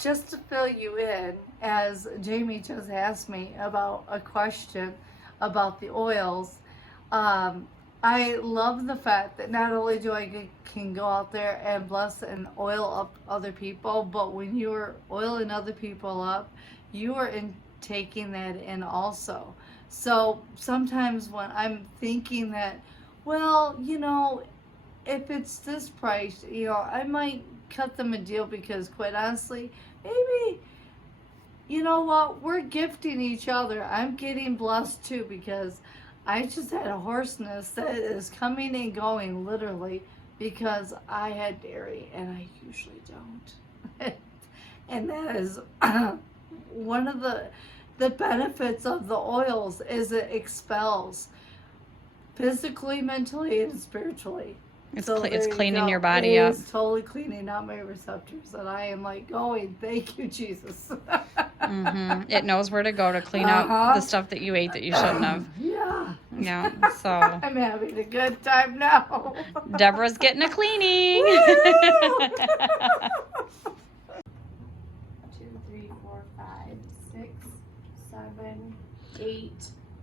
just to fill you in, as Jamie just asked me about a question about the oils, I love the fact that not only do can go out there and bless and oil up other people, but when you're oiling other people up, you are taking that in also. So sometimes when I'm thinking that, well, if it's this price, I might cut them a deal, because quite honestly, maybe, you know what, we're gifting each other. I'm getting blessed too, because I just had a hoarseness that is coming and going literally because I had dairy and I usually don't. And that is one of the benefits of the oils, is it expels physically, mentally, and spiritually. It's So it's there you cleaning go. your body up. It's totally cleaning out my receptors, and I am like going, thank you, Jesus. It knows where to go to clean out the stuff that you ate that you shouldn't have. Yeah. Yeah, so I'm having a good time now. Deborah's getting a cleaning. 2, 3, 4, 5, 6, 7, 8,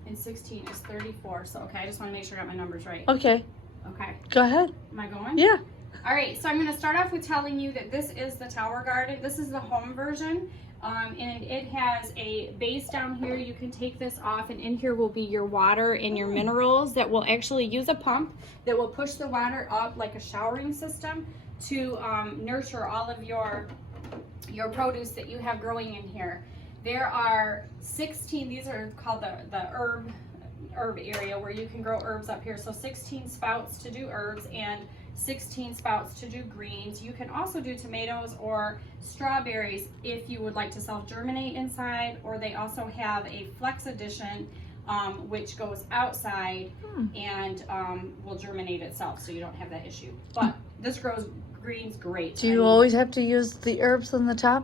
and 16 is 34. So, okay, I just want to make sure I got my numbers right. Okay. Okay. Go ahead. Am I going? Yeah. All right, so I'm going to start off with telling you that this is the Tower Garden. This is the home version, and it has a base down here. You can take this off, and in here will be your water and your minerals that will actually use a pump that will push the water up like a showering system to nurture all of your produce that you have growing in here. There are 16, these are called the herb area where you can grow herbs up here. So 16 spouts to do herbs and 16 spouts to do greens. You can also do tomatoes or strawberries if you would like to self-germinate inside, or they also have a flex edition which goes outside and will germinate itself, so you don't have that issue. But this grows greens great. Do you always have to use the herbs on the top?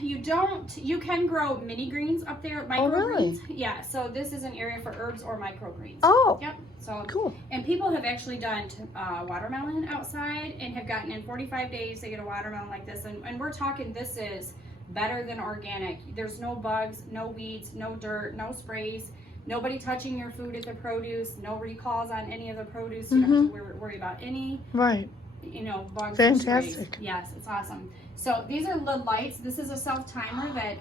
You don't. You can grow mini greens up there, microgreens. Oh, really? Yeah, so this is an area for herbs or microgreens. Oh. Yep. So cool. And people have actually done watermelon outside and have gotten in 45 days they get a watermelon like this, and we're talking this is better than organic. There's no bugs, no weeds, no dirt, no sprays, nobody touching your food at the produce, no recalls on any of the produce. You don't have to worry about any bugs. Fantastic. Yes, it's awesome. So these are the lights. This is a self-timer that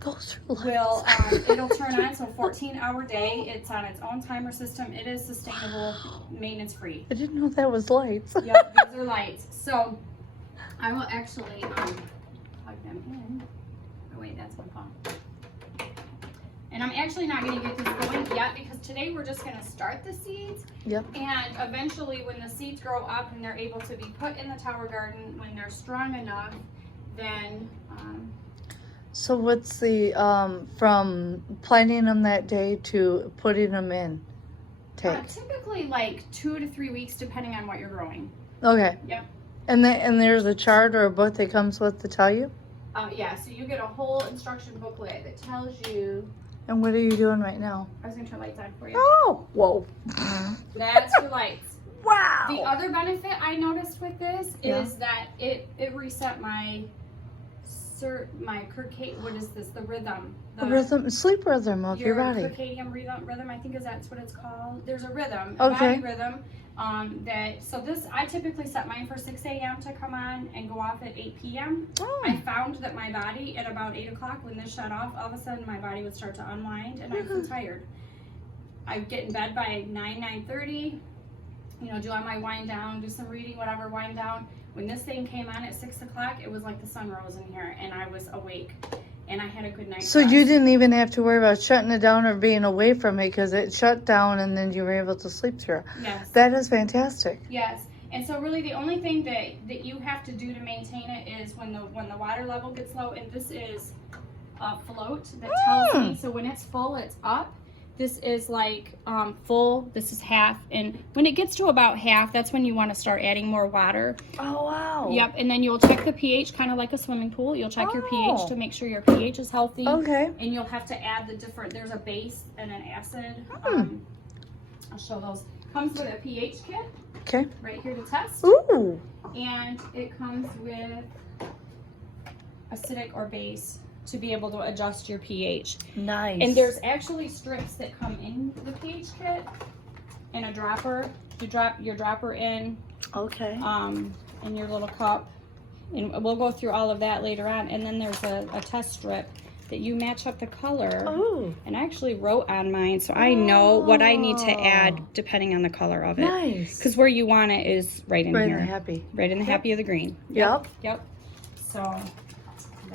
Those are will it'll turn on. So 14-hour day. It's on its own timer system. It is sustainable, maintenance free. I didn't know that was lights. Yep, these are lights. So I will actually plug them in. Oh wait, that's my phone. And I'm actually not going to get this going yet because today we're just going to start the seeds. Yep. And eventually when the seeds grow up and they're able to be put in the Tower Garden, when they're strong enough, then... So what's the, from planting them that day to putting them in take? Typically like 2 to 3 weeks depending on what you're growing. Okay. Yep. And there's a chart or a book that comes with to tell you? Yeah, so you get a whole instruction booklet that tells you... And what are you doing right now? I was going to turn lights on for you. Oh! Whoa. That's your lights. Wow! The other benefit I noticed with this is that it reset my circadian, what is this? The rhythm. The sleep rhythm of your body. Circadian rhythm, I think that's what it's called. There's a rhythm, Okay. body rhythm. I typically set mine for 6 a.m. to come on and go off at 8 p.m. Oh. I found that my body at about 8 o'clock when this shut off, all of a sudden my body would start to unwind and I'd feel tired. I'd get in bed by 9:30, do all my wind down, do some reading, whatever, wind down. When this thing came on at 6 o'clock, it was like the sun rose in here and I was awake and I had a good night's So rest. you didn't even have to worry about shutting it down or being away from it because it shut down and then you were able to sleep through. Yes. That is fantastic. Yes. And so really the only thing that you have to do to maintain it is when the water level gets low, and this is a float that tells me, so when it's full, it's up. This is like full, this is half, and when it gets to about half, that's when you want to start adding more water. Oh, wow. Yep, and then you'll check the pH, kind of like a swimming pool. You'll check your pH to make sure your pH is healthy. Okay. And you'll have to add there's a base and an acid. I'll show those. Comes with a pH kit. Okay. Right here to test. Ooh. And it comes with acidic or base to be able to adjust your pH. Nice. And there's actually strips that come in the pH kit and a dropper. You drop your dropper in Okay. in your little cup, and we'll go through all of that later on. And then there's a test strip that you match up the color. Oh. And I actually wrote on mine, so I know what I need to add depending on the color of it. Nice. Because where you want it is right in Right here. in the happy. Right in the happy of the green. Yep. Yep. So.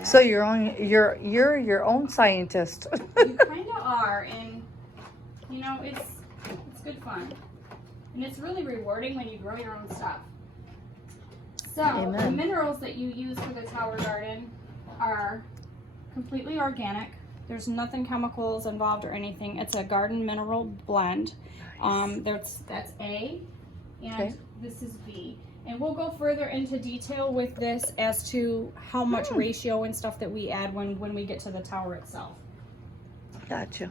So you're your own scientist. You kind of are, and you know it's good fun, and it's really rewarding when you grow your own stuff. So Amen. the minerals that you use for the tower garden are completely organic. There's nothing chemicals involved or anything. It's a garden mineral blend. That's A, and Okay. this is B. And we'll go further into detail with this as to how much ratio and stuff that we add when we get to the tower itself. Gotcha.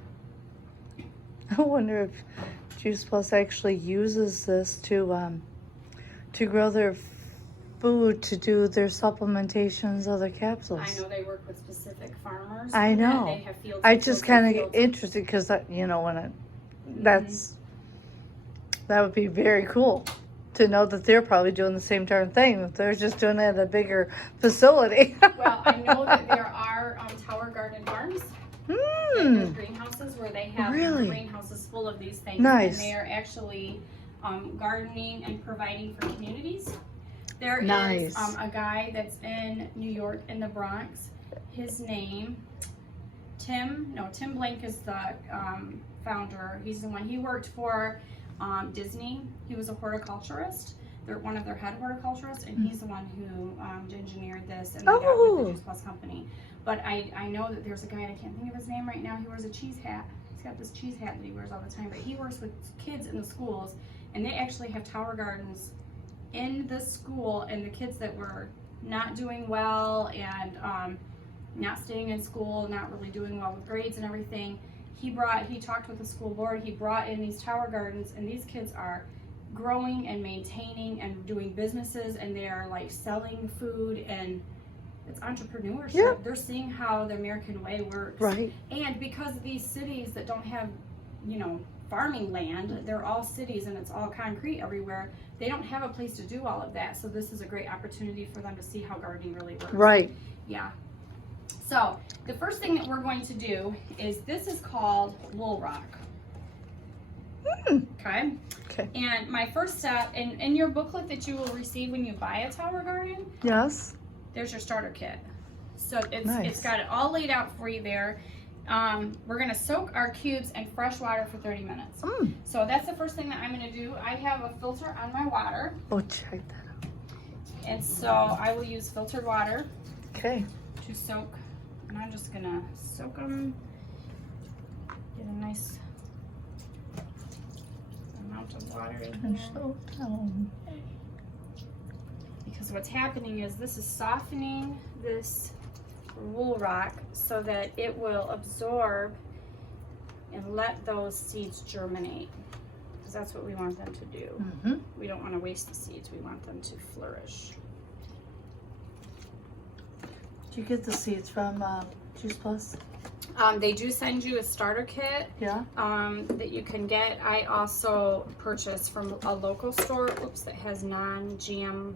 I wonder if Juice Plus actually uses this to grow their food, to do their supplementations, other capsules. I know they work with specific farmers. I and that know. They have fields I and just fields kind and of get fields. interested because that that would be very cool to know that they're probably doing the same darn thing. If they're just doing it at a bigger facility. Well, I know that there are tower garden farms. There's greenhouses where they have Really? greenhouses full of these things. Nice. And they are actually gardening and providing for communities. There Nice. is a guy that's in New York in the Bronx. His name, Tim Blank is the founder. He's the one. He worked for Disney. He was a horticulturist. They're one of their head horticulturists, and he's the one who engineered this and they got with the Juice Plus company. But I know that there's a guy, I can't think of his name right now, he wears a cheese hat. He's got this cheese hat that he wears all the time, but he works with kids in the schools, and they actually have tower gardens in the school, and the kids that were not doing well and not staying in school, not really doing well with grades and everything, he talked with the school board, he brought in these tower gardens, and these kids are growing and maintaining and doing businesses, and they are like selling food, and it's entrepreneurship. Yeah. They're seeing how the American way works. Right. And because these cities that don't have, farming land, they're all cities and it's all concrete everywhere, they don't have a place to do all of that. So this is a great opportunity for them to see how gardening really works. Right. Yeah. So the first thing that we're going to do is, this is called wool rock. Okay. Okay. And my first step, in your booklet that you will receive when you buy a tower garden, Yes. there's your starter kit. So it's Nice. got it all laid out for you there. We're gonna soak our cubes in fresh water for 30 minutes. So that's the first thing that I'm gonna do. I have a filter on my water, Oh, check that out. and so I will use filtered water Okay. to soak. And I'm just gonna soak them. Get a nice amount of water in And here. so down. Because what's happening is this is softening this wool rock so that it will absorb and let those seeds germinate, because that's what we want them to do. Mm-hmm. We don't want to waste the seeds, we want them to flourish. Do you get the seeds from Juice Plus? They do send you a starter kit Yeah. that you can get. I also purchased from a local store that has non-GMO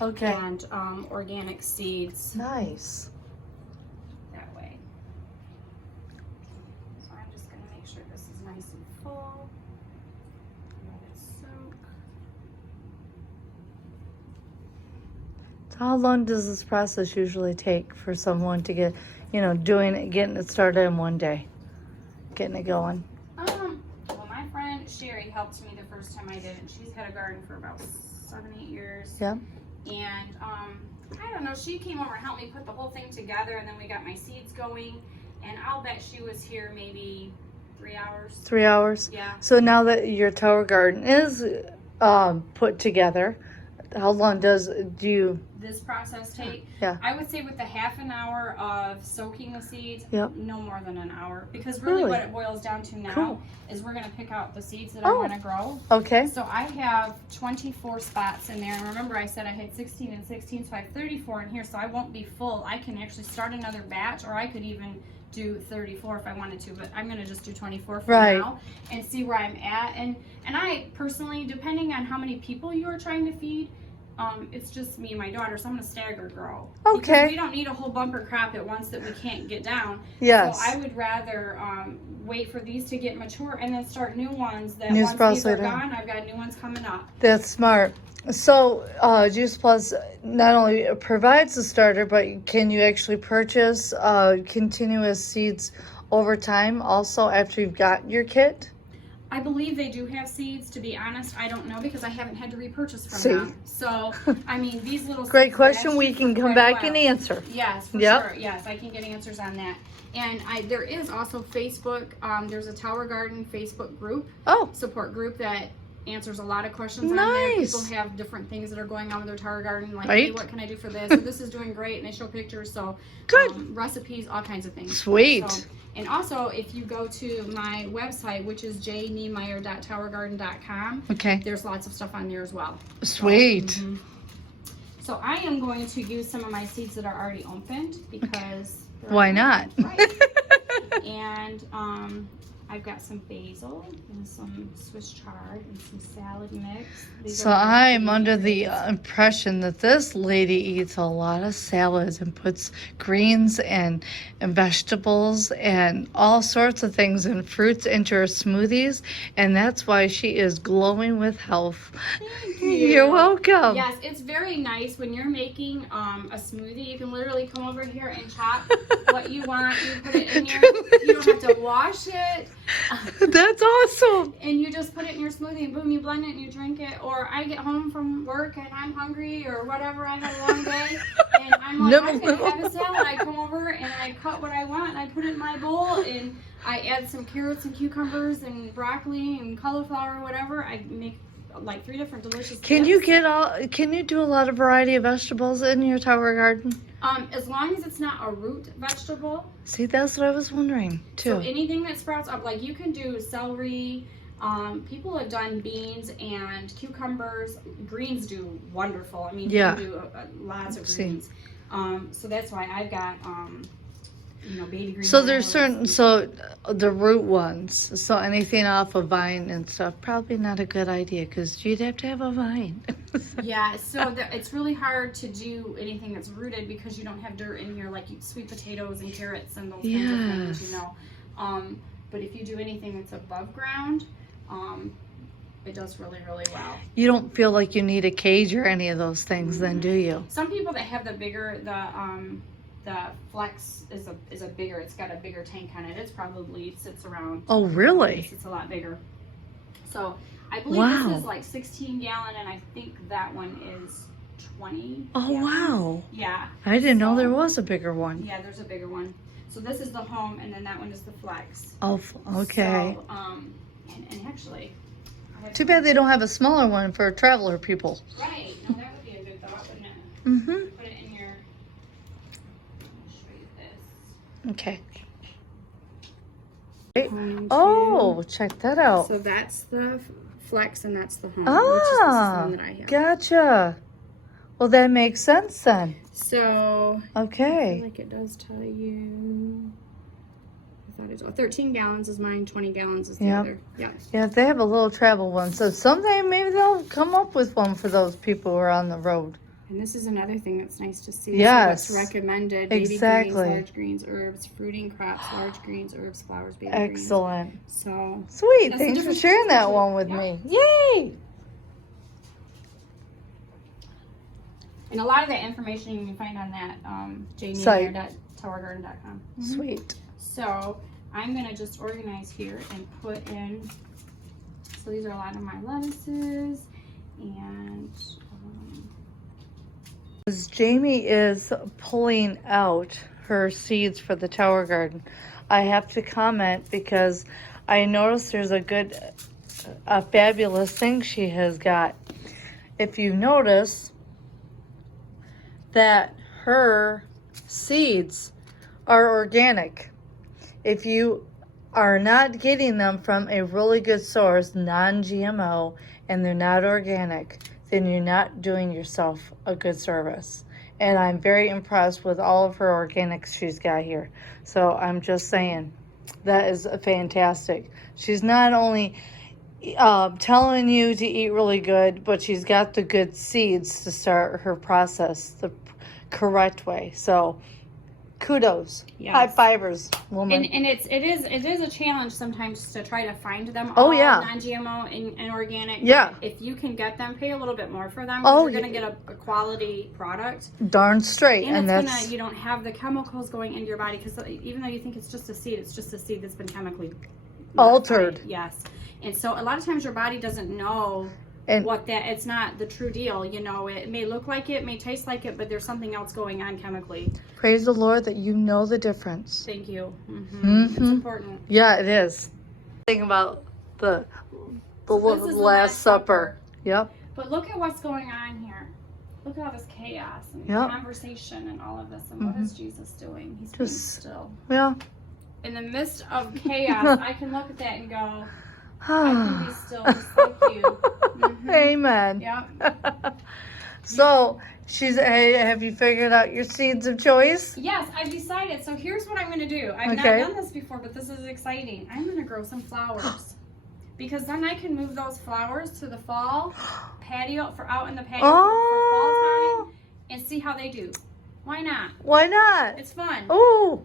Okay. and organic seeds Nice. that way. So I'm just going to make sure this is nice and full. Let it soak. How long does this process usually take for someone to get, getting it started in one day, getting it going? Well, my friend Sherry helped me the first time I did it. She's had a garden for about 7-8 years. Yeah. And I don't know, she came over and helped me put the whole thing together, and then we got my seeds going, and I'll bet she was here maybe 3 hours. 3 hours? Yeah. So now that your tower garden is put together, how long do this process take? Yeah. I would say with the half an hour of soaking the seeds, Yep. no more than an hour. Because really, Really? what it boils down to now Cool. is we're going to pick out the seeds that Oh. I want to grow. Okay. So I have 24 spots in there. And remember I said I had 16 and 16, so I have 34 in here. So I won't be full. I can actually start another batch, or I could even do 34 if I wanted to, but I'm going to just do 24 for Right. now and see where I'm at. And I personally, depending on how many people you are trying to feed, it's just me and my daughter, so I'm going to stagger grow. Okay. Because we don't need a whole bumper crop at once that we can't get down. Yes. So I would rather wait for these to get mature and then start new ones that New once sprouts these are later. gone, I've got new ones coming up. That's smart. So, Juice Plus not only provides the starter, but can you actually purchase continuous seeds over time also after you've got your kit? I believe they do have seeds. To be honest, I don't know because I haven't had to repurchase from See. them. So, I mean, these little Great seeds question. last We you can for come quite a back while. and answer. Yes, for Yep. sure. Yes, I can get answers on that. And there is also Facebook. There's a Tower Garden Facebook group, Oh, support group that answers a lot of questions on there. Nice. People have different things that are going on with their Tower Garden, like, Right. hey, what can I do for this? So this is doing great, and they show pictures. So Good. recipes, all kinds of things. Sweet. So, and also, if you go to my website, which is jniemeyer.towergarden.com, okay. there's lots of stuff on there as well. Sweet. Mhm. So I am going to use some of my seeds that are already opened because they're Why already not? opened, right? And I've got some basil and some Swiss chard and some salad mix. These So are my I'm under the favorites. impression that this lady eats a lot of salads and puts greens and vegetables and all sorts of things and fruits into her smoothies, and that's why she is glowing with health. Thank you. You're welcome. Yes, it's very nice when you're making a smoothie. You can literally come over here and chop what you want. You put it in here. You don't have to wash it. That's awesome. And you just put it in your smoothie and boom, you blend it and you drink it. Or I get home from work and I'm hungry or whatever, I had a long day and I'm like, I'm going to have a salad. I come over and I cut what I want and I put it in my bowl and I add some carrots and cucumbers and broccoli and cauliflower or whatever. I make like 3 different delicious Can dips. you get can you do a lot of variety of vegetables in your Tower Garden? As long as it's not a root vegetable. See, that's what I was wondering too. So anything that sprouts up, like you can do celery. People have done beans and cucumbers. Greens do wonderful. I mean, Yeah. you can do lots of See. greens. So that's why I've got, baby greens. So there's certain, the root ones, so anything off a vine and stuff, probably not a good idea because you'd have to have a vine. Yeah, so it's really hard to do anything that's rooted because you don't have dirt in here, like sweet potatoes and carrots and those kinds of things, you know. But if you do anything that's above ground, it does really, really well. You don't feel like you need a cage or any of those things then, do you? Some people that have the bigger, the Flex is a bigger, it's got a bigger tank on it. It's probably sits around. Oh, really? It's a lot bigger. So I believe Wow. this is like 16 gallon and I think that one is 20. Oh, gallon. wow. Yeah. I didn't know So- there was a bigger one. Yeah, there's a bigger one. So this is the home and then that one is the Flex. Oh, okay. So, and actually. I have- Too bad they don't have a smaller one for traveler people. Right. No, that would be a good thought, wouldn't it? Mm-hmm. Put it in your. I'll show you this. Okay. Home Oh, check that out. So that's the Flex and that's the home, Ah, which is the one that I have. Gotcha. Well, that makes sense then. So I Okay. feel like it does tell you. I thought it was 13 gallons is mine, 20 gallons is the Yep. other. Yeah. Yeah, if they have a little travel one, so someday maybe they'll come up with one for those people who are on the road. And this is another thing that's nice to see. Yes. This is what's recommended. Exactly. Baby greens, large greens, herbs, fruiting crops, large greens, herbs, flowers, baby greens. Excellent. So Sweet. That's the Thanks for difference sharing that between- one with yeah. me. Yay! and a lot of that information you can find on that Site. jniemeyer.towergarden.com. Sweet. So I'm gonna just organize here and put in. So these are a lot of my lettuces, and As Jamie is pulling out her seeds for the Tower Garden, I have to comment because I noticed there's a fabulous thing she has got. If you notice, that her seeds are organic. If you are not getting them from a really good source, non-GMO, and they're not organic, then you're not doing yourself a good service. And I'm very impressed with all of her organics she's got here. So I'm just saying, that is fantastic. She's not only telling you to eat really good, but she's got the good seeds to start her process the correct way. So kudos. Yes. High fivers, woman. And it is a challenge sometimes to try to find them Oh, all yeah. non-GMO and organic. Yeah. If you can get them, pay a little bit more for them. Oh, You're gonna get a quality product. Darn straight. And And it's that's you don't have the chemicals going into your body, because even though you think it's just a seed, it's just a seed that's been chemically altered. modified. Yes. And so a lot of times your body doesn't know And it's not the true deal. You know, it may look like it, may taste like it, but there's something else going on chemically. praise the Lord that you know the difference. Thank you. Mhm. It's important. Yeah, it is. Think about the This is the Last Supper. Yep. But look at what's going on here. Look at all this chaos and Yep. conversation and all of this. And what is Jesus doing? He's being Just- still. Yeah. In the midst of chaos, I can look at that and go, I can be still just like you. Mhm. Amen. Yep. So have you figured out your seeds of choice? Yes, I've decided. So here's what I'm going to do. I've Okay. not done this before, but this is exciting. I'm going to grow some flowers. Because then I can move those flowers to the fall patio, for out in the patio for fall time, and see how they do. Why not? Why not? It's fun. Oh,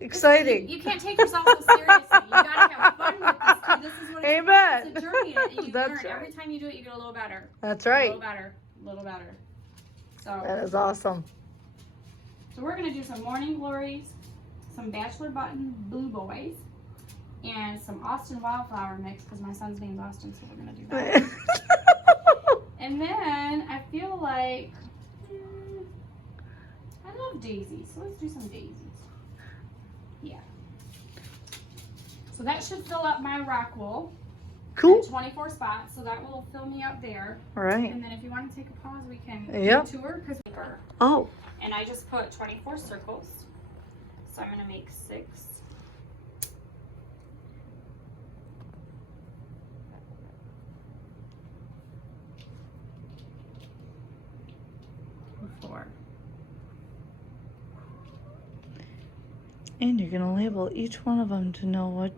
exciting. You can't take yourself so seriously. You gotta have fun with this too. This is what it's Amen. It's a journey, and you That's learn. right. Every time you do it, you get a little better. That's A right. little better. A little better. So That is awesome. we're gonna do some morning glories, some bachelor button blue boys, and some Austin wildflower mix, because my son's name's Austin, so we're gonna do that. And then I feel like I love daisies, so let's do some daisies. Yeah. So that should fill up my rock wool. Cool. 24 spots, so that will fill me up there. All right. And then if you want to take a pause, we can Yep. tour, because Oh, and I just put 24 circles. So I'm gonna make 6. Four. and you're gonna label each one of them to know what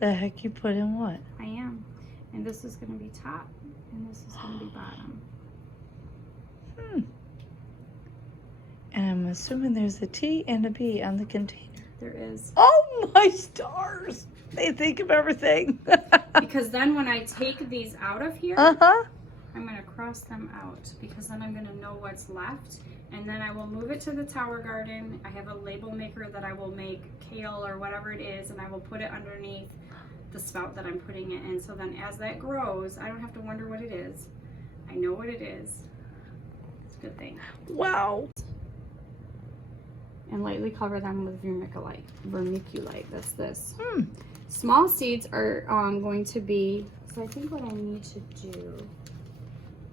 the heck you put in what. I am. And this is gonna be top, and this is gonna be bottom. And I'm assuming there's a T and a B on the container. There is. Oh my stars! They think of everything. Because then when I take these out of here, Uh-huh. I'm going to cross them out, because then I'm going to know what's left, and then I will move it to the tower garden. I have a label maker that I will make kale or whatever it is, and I will put it underneath the spout that I'm putting it in. So then as that grows, I don't have to wonder what it is. I know what it is. It's a good thing. Wow. And lightly cover them with vermiculite. Vermiculite, that's this. Hmm. Small seeds are going to be, so I think what I need to do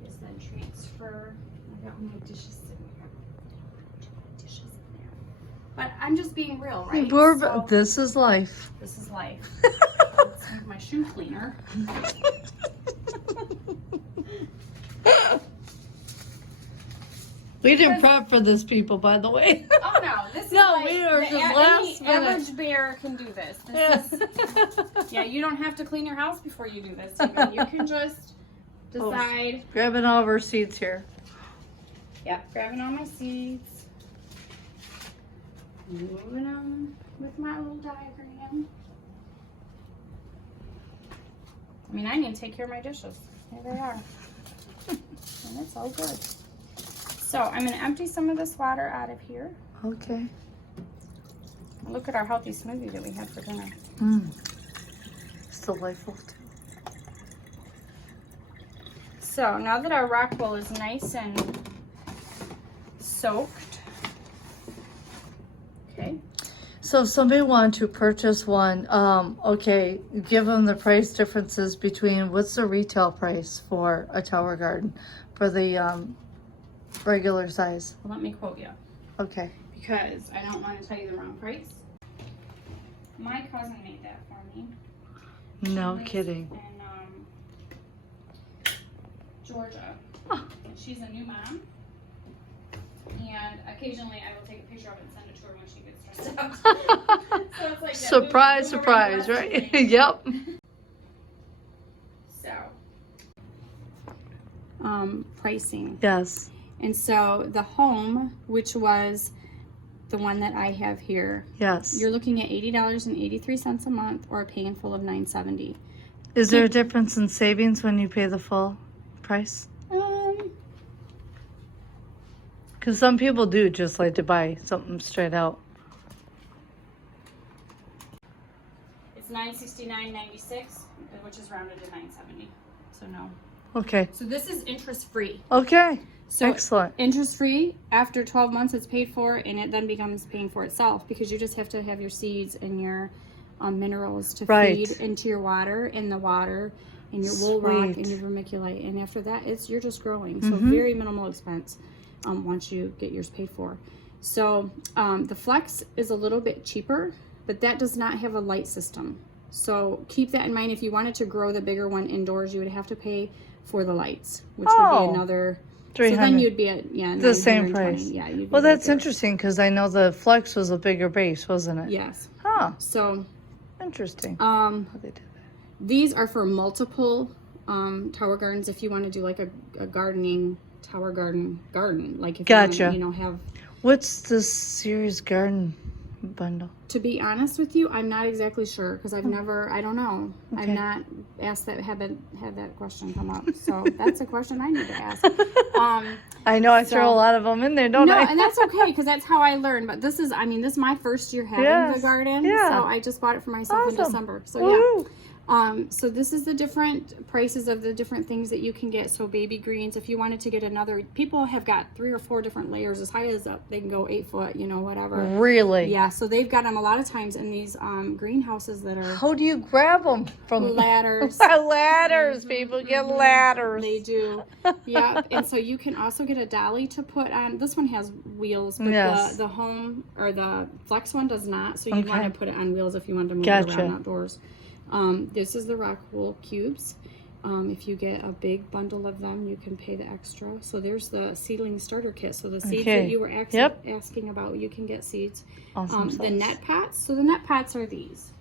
is then transfer. I got my dishes in there. Dishes in there. But I'm just being real, right? So, This is life. this is life. Let's move my shoe cleaner. We didn't prep for this, people, by the way. Oh no, this is No, like we are the just last any minute. average bear can do this. This is, yeah, you don't have to clean your house before you do this. Even. You can just decide. Grabbing all of our seeds here. Yeah, grabbing all my seeds, moving them with my little diagram. I mean, I need to take care of my dishes. There they are. And it's all good. So I'm going to empty some of this water out of here. Okay. Look at our healthy smoothie that we had for dinner. It's delightful too. So now that our rock wool is nice and soaked, okay. So if somebody wanted to purchase one, okay, give them the price differences between, what's the retail price for a tower garden? For the Regular size. Well, let me quote you Okay. because I don't want to tell you the wrong price. My cousin made that for me. No She lives kidding. In Georgia. Oh. And she's a new mom. And occasionally I will take a picture of it and send it to her when she gets stressed out. So it's like that Surprise, boomerang surprise, blessing right? thing. Yep. So, pricing. Yes. And so the home, which was the one that I have here, Yes. you're looking at $80.83 a month, or pay in full of $970. Is there a difference in savings when you pay the full price? Because some people do just like to buy something straight out. It's $969.96, which is rounded to $970. So no. Okay. So this is interest free. Okay. So Excellent. interest free after 12 months, it's paid for, and it then becomes paying for itself because you just have to have your seeds and your minerals to Right. feed into your water, and the water, and your wool rock, and Sweet. your vermiculite, and after that, you're just growing. So Mhm. very minimal expense once you get yours paid for. So the Flex is a little bit cheaper, but that does not have a light system. So keep that in mind. If you wanted to grow the bigger one indoors, you would have to pay for the lights, which would Oh. be another. So 300. then you'd be at The same 920. price. Yeah. You'd be Well, right that's there. interesting because I know the Flex was a bigger base, wasn't it? Yes. Huh. So Interesting. How they did that. these are for multiple tower gardens. If you want to do like a gardening tower garden, like if Gotcha. you want to, have. What's the Series Garden bundle? To be honest with you, I'm not exactly sure because I've never. I don't know. Okay. I've not asked that. Haven't had that question come up. So that's a question I need to ask. I know I throw so- a lot of them in there, don't No, I? and that's okay because that's how I learned. But this is my first year having Yes, the garden, yeah. so I just bought it for myself in Awesome. December. So Woohoo. so this is the different prices of the different things that you can get. So baby greens, if you wanted to get another, people have got 3 or 4 different layers as high as up. They can go 8 foot, whatever. Really? Yeah, so they've got them a lot of times in these greenhouses that are How do you grab them from ladders. ladders? People get ladders. They do. Yep. And so you can also get a dolly to put on. This one has wheels, but Yes. the home or the Flex one does not. So you Okay. want to put it on wheels if you want to move it Gotcha. around outdoors. This is the rock wool cubes. If you get a big bundle of them, you can pay the extra. So there's the seedling starter kit. So the seeds Okay. that you were Yep. asking about, you can get seeds. Awesome The sauce. net pots. So the net pots are these.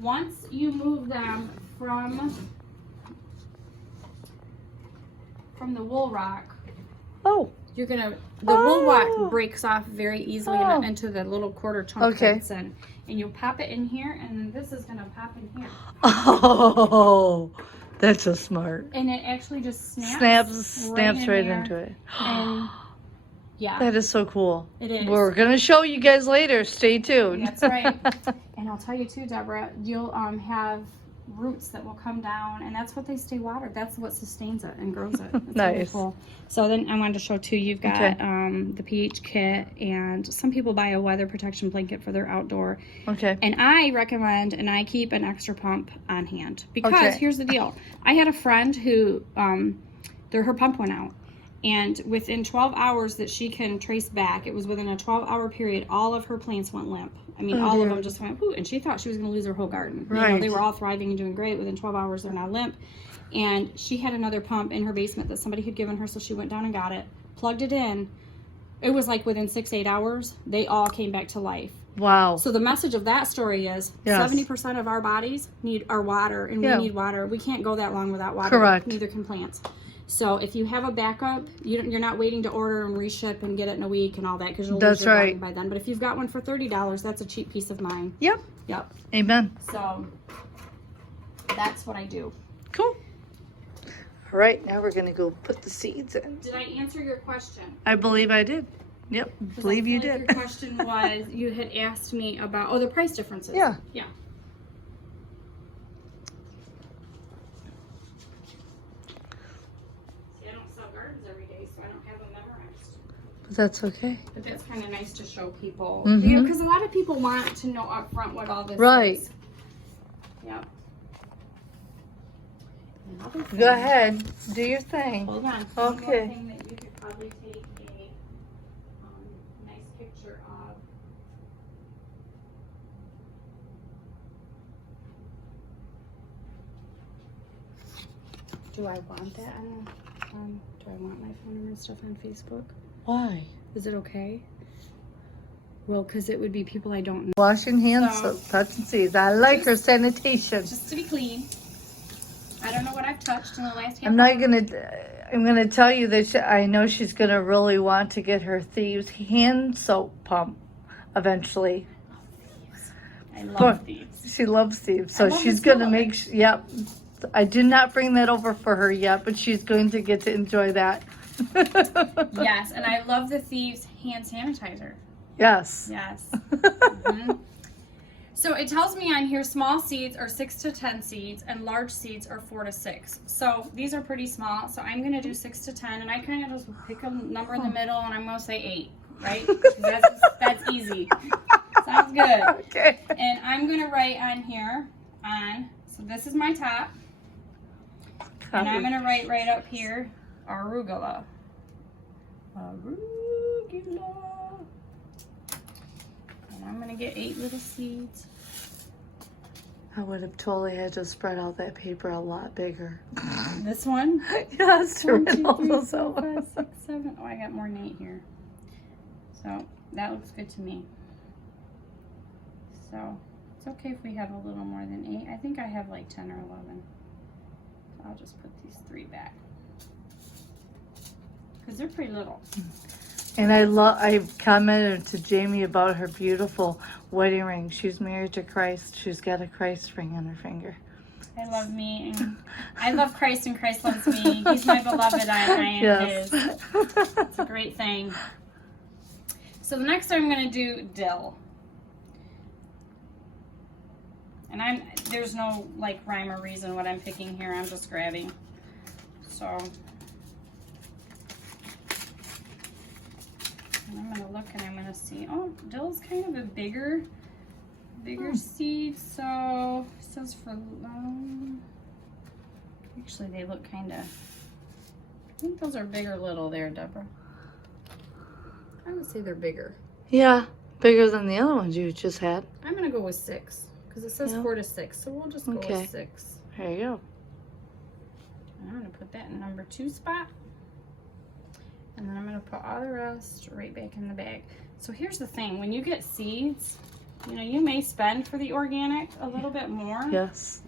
Once you move them from the wool rock, Oh, you're gonna the wool Oh. rock breaks off very easily Oh. into the little quarter chunk Okay. that it's in, and you'll pop it in here, and then this is gonna pop in here, oh, that's so smart. and it actually just snaps Snaps right there, into it. and yeah, That is so cool. it is. We're gonna show you guys later. Stay tuned. That's right. And I'll tell you too, Deborah, you'll have roots that will come down, and that's what they stay watered. That's what sustains it and grows it. It's really Nice. cool. So then I wanted to show too, you've got Okay. the pH kit, and some people buy a weather protection blanket for their outdoor. Okay. And I recommend, and I keep an extra pump on hand because Okay. here's the deal. I had a friend who her pump went out, and within 12 hours that she can trace back, it was within a 12-hour period, all of her plants went limp. I mean, Oh, all dear. of them just went pooh, and she thought she was going to lose her whole garden. Right. They were all thriving and doing great. Within 12 hours, they're now limp. And she had another pump in her basement that somebody had given her, so she went down and got it, plugged it in. It was like within 6 to 8 hours, they all came back to life. Wow. So the message of that story is Yes. 70% of our bodies need our water, and Yeah. we need water. We can't go that long without water. Correct. Neither can plants. So if you have a backup, you're not waiting to order and reship and get it in a week and all that because you'll That's lose your right. garden by then. But if you've got one for $30, that's a cheap peace of mind. Yep. Yep. Amen. So that's what I do. Cool. All right, now we're gonna go put the seeds in. Did I answer your question? I believe I did. Yep. 'Cause Believe I you feel like did. Your question was you had asked me about the price differences. Yeah. Yeah. I don't sell gardens every day, so I don't have them memorized. But that's okay. But that's kind of nice to show people. Mhm. Because a lot of people want to know up front what all this Right. is. Yep. Another Go thing- ahead. Do your thing. Hold on. One more Okay. thing that you could probably take is Do I want that do I want my phone number and stuff on Facebook? Why? Is it okay? Well, because it would be people I don't know. Washing hands, So- touching seeds. I like her sanitation. Just to be clean. I don't know what I've touched in the last half I'm not hour. I'm gonna tell you that I know she's gonna really want to get her Thieves hand soap pump eventually. I But love these. she loves Thieves, I so love she's the smell gonna of make. Yep, I did not bring that over for her yet, but she's going to get to enjoy that. Yes, and I love the Thieves hand sanitizer. Yes. Yes. Mhm. So it tells me on here small seeds are 6 to 10 seeds and large seeds are 4 to 6. So these are pretty small. So I'm going to do 6 to 10 and I kind of just pick a number in the middle and I'm going to say 8, right? 'Cause that's easy. Sounds good. Okay. And I'm going to write on here so this is my top. And I'm going to write right up here arugula. Arugula. And I'm going to get 8 little seeds. I would have totally had to spread out that paper a lot bigger. This one? Yes, to 1, write 2, all 3, those 4, out. 5, 6, 7. Oh, I got more than 8 here. So that looks good to me. So it's okay if we have a little more than 8. I think I have like 10 or 11. So I'll just put these 3 back. Because they're pretty little. And I commented to Jamie about her beautiful wedding ring. She's married to Christ. She's got a Christ ring on her finger. I love me. And I love Christ and Christ loves me. He's my beloved. I am Yes. his. It's a great thing. So the next I'm going to do dill. And there's no like rhyme or reason what I'm picking here. I'm just grabbing. So and I'm going to look and I'm going to see. Oh, dill's kind of a bigger seed. So it says for actually they look kind of. I think those are big or little there, Deborah. I would say they're bigger. Yeah, bigger than the other ones you just had. I'm gonna go with 6 because it says Yeah. 4 to 6, so we'll just go Okay. with 6. There you go. And I'm gonna put that in number 2 spot, and then I'm gonna put all the rest right back in the bag. So here's the thing: when you get seeds, you know you may spend for the organic a little bit more. Yes.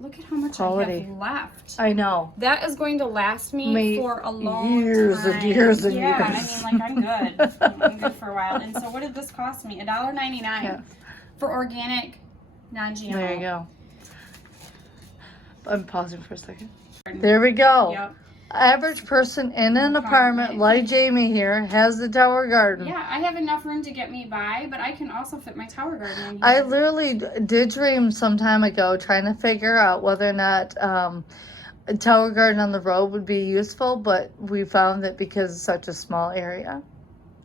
Look at how much I Quality. have left. I know. That is going to last me for a long years time. and years and yeah, years. I mean, like, I'm good. I'm good for a while. And so what did this cost me? $1.99 Yes. for organic, non-GMO. There you go. I'm pausing for a second. There we go. Yep. Average person in an apartment like Jamie here has the tower garden. Yeah, I have enough room to get me by, but I can also fit my tower garden in here. I literally did dream some time ago trying to figure out whether or not a tower garden on the road would be useful, but we found that because it's such a small area,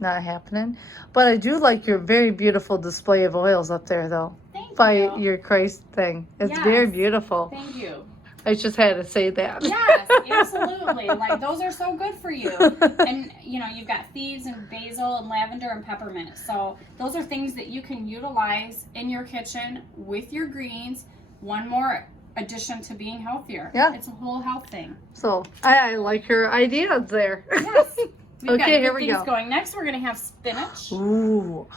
not happening. But I do like your very beautiful display of oils up there, though, Thank by you. your Christ thing. It's Yes. very beautiful. Thank you. I just had to say that. Yes, absolutely. Like, those are so good for you. And, you know, you've got thieves and basil and lavender and peppermint. So those are things that you can utilize in your kitchen with your greens. One more addition to being healthier. Yeah. It's a whole health thing. So I like her ideas there. Yes. We've got Okay, good here we things go. going. Next, we're going to have spinach. Ooh,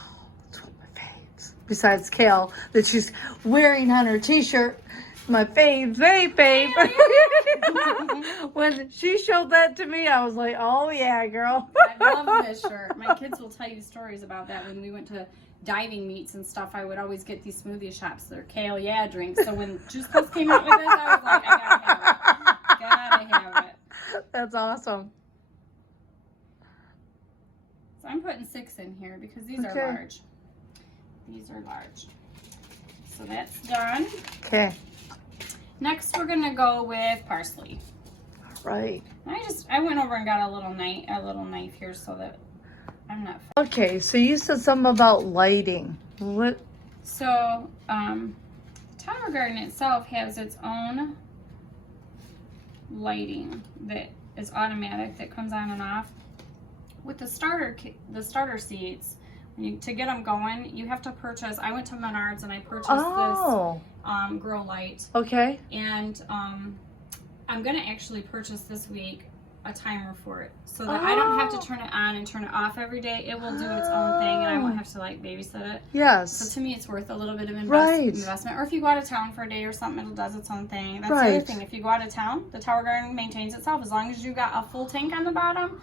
it's one of my faves. Besides kale, that she's wearing on her t-shirt. My fave, very fave. When she showed that to me, I was like, oh yeah, girl. I love this shirt. My kids will tell you stories about that. When we went to diving meets and stuff, I would always get these smoothie shops. They're kale, yeah, drinks. So when Juice Plus came out with this, I was like, I gotta have it. That's awesome. So I'm putting 6 in here because these are Okay. large. These are large. So that's done. Okay. Next, we're gonna go with parsley. Right. I went over and got a little knife here so that I'm not. Okay, so you said something about lighting. What? So, Tower Garden itself has its own lighting that is automatic that comes on and off. With the starter seeds, to get them going, you have to purchase. I went to Menards and I purchased this grow light, Okay. and I'm gonna actually purchase this week a timer for it, so that I don't have to turn it on and turn it off every day. It will do its own thing, and I won't have to like babysit it. Yes. So to me, it's worth a little bit of Right. investment. Or if you go out of town for a day or something, it does its own thing. That's Right. the other thing. If you go out of town, the tower garden maintains itself. As long as you got a full tank on the bottom,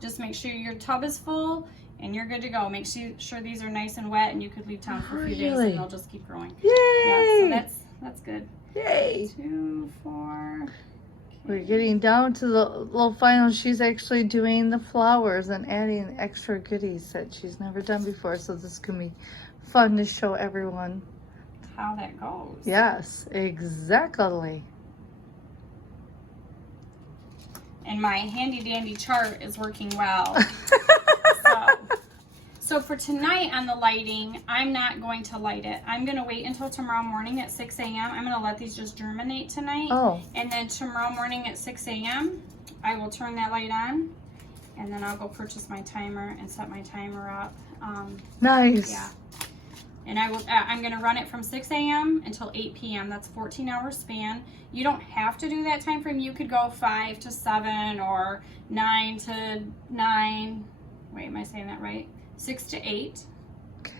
just make sure your tub is full and you're good to go. Make sure these are nice and wet, and you could leave town for a few days Really? and they'll just keep growing. Yay! Yeah, so that's good. Yay! 2, 4. We're getting down to the little final. She's actually doing the flowers and adding extra goodies that she's never done before. So this can be fun to show everyone. How that goes. Yes, exactly. And my handy dandy chart is working well. So for tonight on the lighting, I'm not going to light it. I'm going to wait until tomorrow morning at 6 a.m. I'm going to let these just germinate tonight. Oh. And then tomorrow morning at 6 a.m., I will turn that light on. And then I'll go purchase my timer and set my timer up. Nice. Yeah. And I'm going to run it from 6 a.m. until 8 p.m. That's 14-hour span. You don't have to do that time frame. You could go 5 to 7 or 9 to 9. Wait, am I saying that right? 6 to 8, Okay.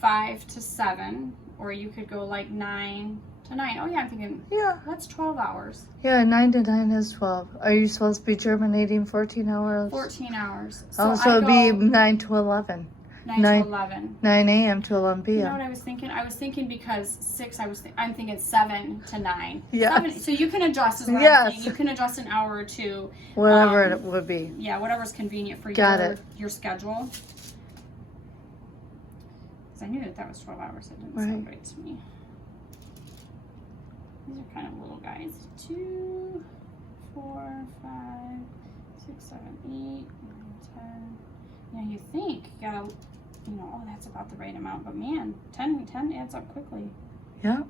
5 to 7, or you could go like 9 to 9. Oh yeah, I'm thinking, Yeah. that's 12 hours. Yeah, 9 to 9 is 12. Are you supposed to be germinating 14 hours? 14 hours. Oh, so it'd be 9 to 11. 9 to 11. 9 a.m. to 11 p.m. You know what I was thinking? I was thinking because 6, I'm thinking 7 to 9. Yes. 7, so you can adjust as well. Yes. You can adjust an hour or two. Whatever it would be. Yeah, whatever's convenient for your schedule. I knew that was 12 hours. It didn't sound right to me. These are kind of little guys. 2, 4, 5, 6, 7, 8, 9, 10. Yeah, you think you gotta, oh, that's about the right amount. But man, 10 adds up quickly. Yeah.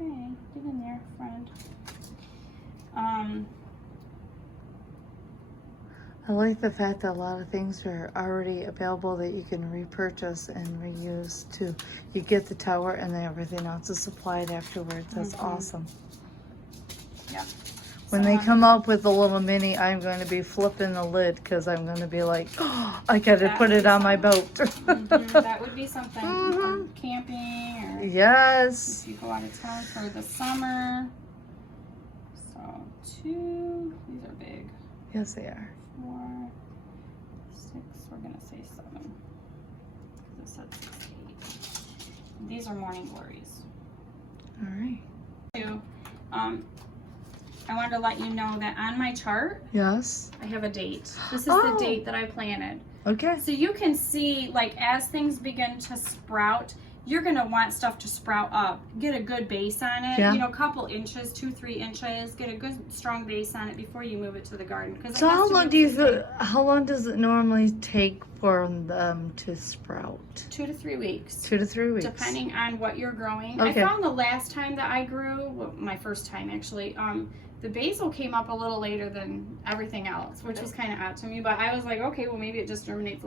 Okay, get in there, friend. I like the fact that a lot of things are already available that you can repurchase and reuse too. You get the tower and then everything else is supplied afterwards. That's awesome. Yeah. When they come up with a little mini, I'm going to be flipping the lid because I'm going to be like, oh, I got to put it on my boat. That would be something for camping or yes. if you go out of town for the summer. So 2, these are big. Yes, they are. 4, 6, we're gonna say 7. This said 6 to 8. These are morning glories. All right. I wanted to let you know that on my chart, Yes. I have a date. This is the date that I planted. Okay. So you can see, like, as things begin to sprout, you're gonna want stuff to sprout up. Get a good base on it. Yeah. A couple inches, 2-3 inches. Get a good strong base on it before you move it to the garden. So how long does it normally take for them to sprout? 2 to 3 weeks. 2 to 3 weeks. Depending on what you're growing. Okay. I found the last time that I grew, well, my first time actually, the basil came up a little later than everything else, which was kind of odd to me. But I was like, okay, well maybe it just germinates,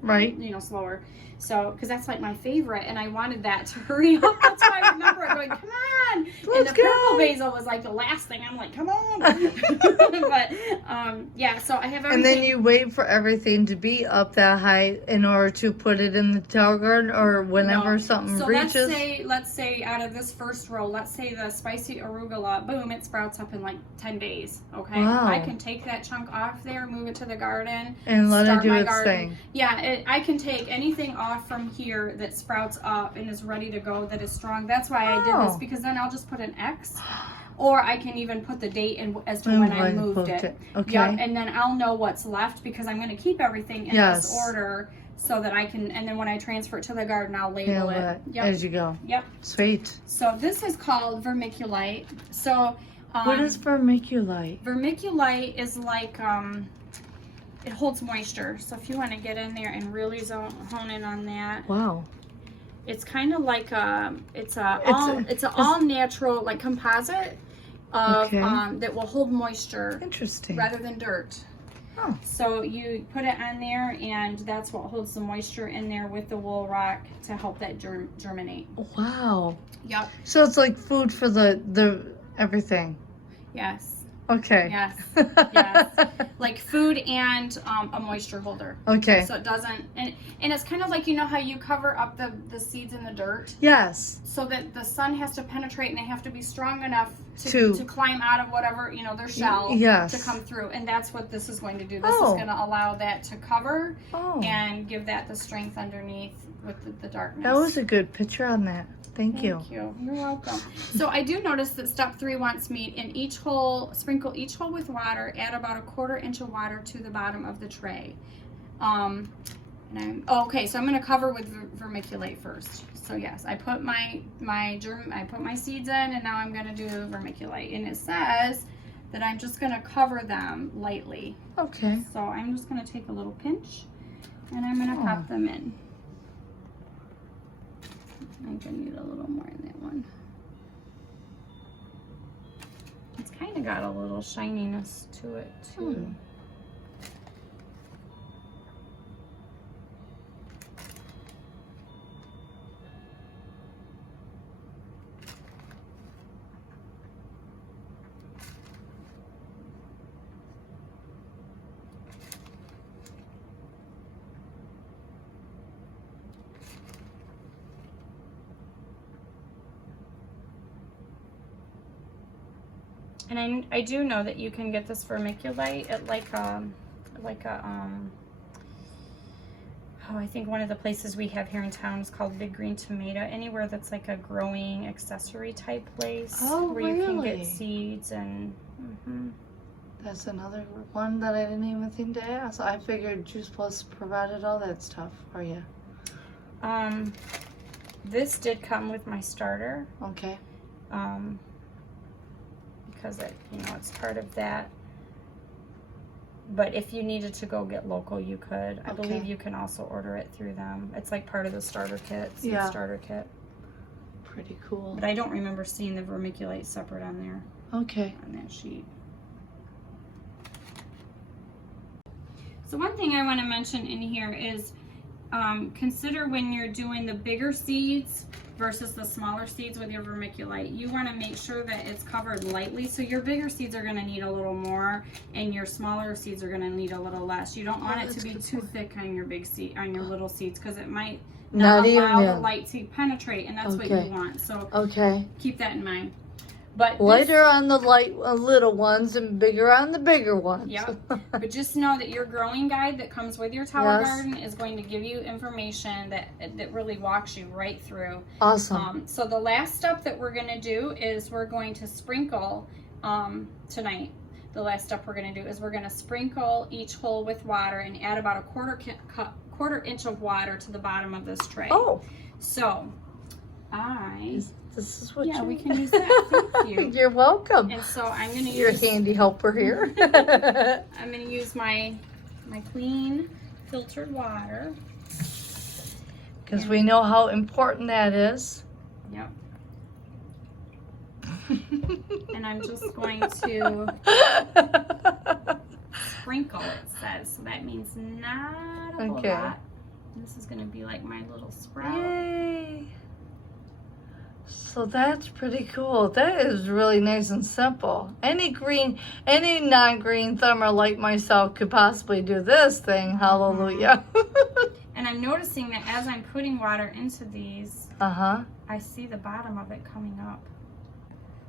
right? Slower. So, because that's like my favorite, and I wanted that to hurry up. That's why I remember it going, come on. Let's and the go. purple basil was like the last thing. I'm like, come on. But yeah, so I have everything. And then you wait for everything to be up that high in order to put it in the tower garden, or whenever something reaches. Let's say out of this first row, let's say the spicy arugula, boom, it sprouts up in like 10 days. Okay, Wow. I can take that chunk off there, move it to the garden, and let it do my its garden. thing. Yeah, I can take anything off from here that sprouts up and is ready to go, that is strong. That's why I did this, because then I'll just put an X. Or I can even put the date in as to when I moved it. Okay. Yep, and then I'll know what's left, because I'm going to keep everything in this order so that I can, and then when I transfer it to the garden, I'll label it. Yep. As you go. Yep. Sweet. So this is called vermiculite. So what is vermiculite? Vermiculite is like, it holds moisture. So if you want to get in there and really hone in on that. Wow. It's kind of like it's an all natural like composite of that will hold moisture. Interesting. Rather than dirt. Oh. So you put it on there, and that's what holds the moisture in there with the wool rock to help that germinate. Wow. Yep. So it's like food for the Everything. Yes. Okay. Yes. Yes. Like food and a moisture holder. Okay. So it doesn't, and it's kind of like, you know how you cover up the seeds in the dirt? Yes. So that the sun has to penetrate and they have to be strong enough To to climb out of whatever, you know, their shell yes. to come through. And that's what this is going to do. This Oh. is going to allow that to cover Oh. and give that the strength underneath with the darkness. That was a good picture on that. Thank you. Thank you. You're welcome. So I do notice that step 3 wants me in each hole, sprinkle each hole with water, add about 1/4 inch of water to the bottom of the tray. Okay, so I'm going to cover with vermiculite first. So yes, I put my seeds in, and now I'm going to do vermiculite. And it says that I'm just going to cover them lightly. Okay. So I'm just going to take a little pinch, and I'm going to pop them in. I'm gonna need a little more in that one. It's kind of got a little shininess to it too. And I do know that you can get this vermiculite at I think one of the places we have here in town is called Big Green Tomato. Anywhere that's like a growing accessory type place where you can get seeds and. That's another one that I didn't even think to ask. I figured Juice Plus provided all that stuff for you. This did come with my starter. Okay. Because it's part of that. But if you needed to go get local, you could. I believe you can also order it through them. It's like part of the starter kit, seed starter kit. Pretty cool. But I don't remember seeing the vermiculite separate on there. Okay. On that sheet. So one thing I want to mention in here is consider when you're doing the bigger seeds versus the smaller seeds with your vermiculite. You want to make sure that it's covered lightly. So your bigger seeds are going to need a little more, and your smaller seeds are going to need a little less. You don't want it to be too thick on your your little seeds, because it might not allow the light to penetrate, and that's what you want. So keep that in mind. But lighter on the little ones and bigger on the bigger ones. Yep. But just know that your growing guide that comes with your tower garden is going to give you information that really walks you right through. Awesome. So the last step that we're going to do is we're going to sprinkle tonight. The last step we're going to do is we're going to sprinkle each hole with water and add about 1/4 inch of water to the bottom of this tray. Oh. So this is what we can use that. Thank you. You're welcome. And so I'm going to use your handy helper here. I'm going to use my clean filtered water. Because we know how important that is. Yep. And I'm just going to sprinkle, it says. So that means not a whole lot. This is going to be like my little sprout. Yay. So that's pretty cool. That is really nice and simple. Any non-green thumber like myself could possibly do this thing. Hallelujah. And I'm noticing that as I'm putting water into these, I see the bottom of it coming up.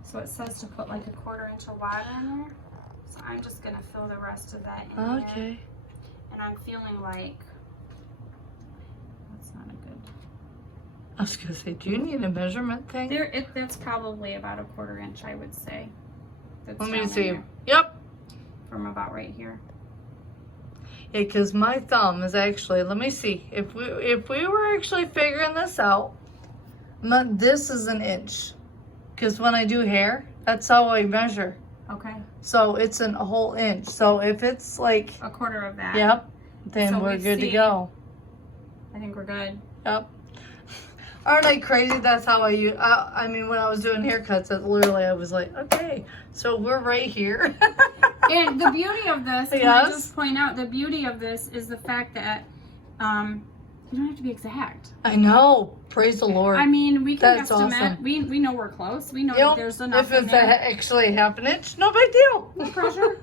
So it says to put like 1/4 inch of water in there. So I'm just gonna fill the rest of that in there. And I'm feeling like that's not a good. I was gonna say, do you need a measurement thing? That's probably about 1/4 inch, I would say. That's Let me see. Yep. From about right here. Yeah, because my thumb is actually, let me see. If we were actually figuring this out, this is 1 inch. Because when I do hair, that's how I measure. Okay. So it's a whole inch. So if it's like 1/4 of that. Yep. Then we're good to go. I think we're good. Yep. Aren't I crazy? That's how I use. I mean, when I was doing haircuts, literally I was like, okay, so we're right here. And the beauty of this, can I just point out, the beauty of this is the fact that You don't have to be exact. I know. Praise the Lord. I mean, we can That's guesstimate. awesome. We know we're close. We know Yep. that there's enough If in it's there. actually half an inch, no big deal. No pressure.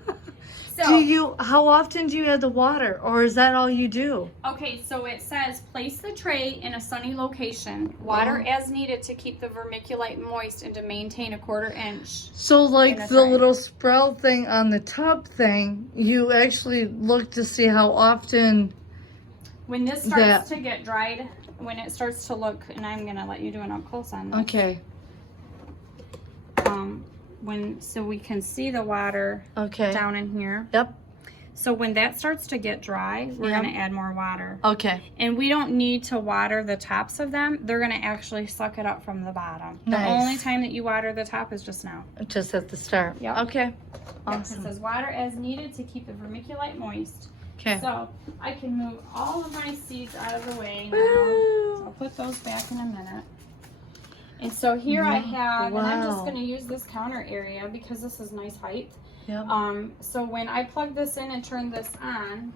So, How often do you add the water, or is that all you do? okay, so it says place the tray in a sunny location. Water as needed to keep the vermiculite moist and to maintain a 1/4 inch. So like In a the tray. little sprout thing on the tub thing, you actually look to see how often. When this starts to get dried, when it starts to look, and I'm gonna let you do an up close on this. Okay. So we can see the water Okay. down in here. Yep. So when that starts to get dry, we're Yep. gonna add more water. Okay. And we don't need to water the tops of them. They're gonna actually suck it up from the bottom. Nice. The only time that you water the top is just now. Just at the start. Yep. Okay. Yep, Awesome. it says water as needed to keep the vermiculite moist. Okay. So I can move all of my seeds out of the way now. Woo. So I'll put those back in a minute. And so here I have, and I'm just Wow. going to use this counter area because this is nice height. Yep. So when I plug this in and turn this on,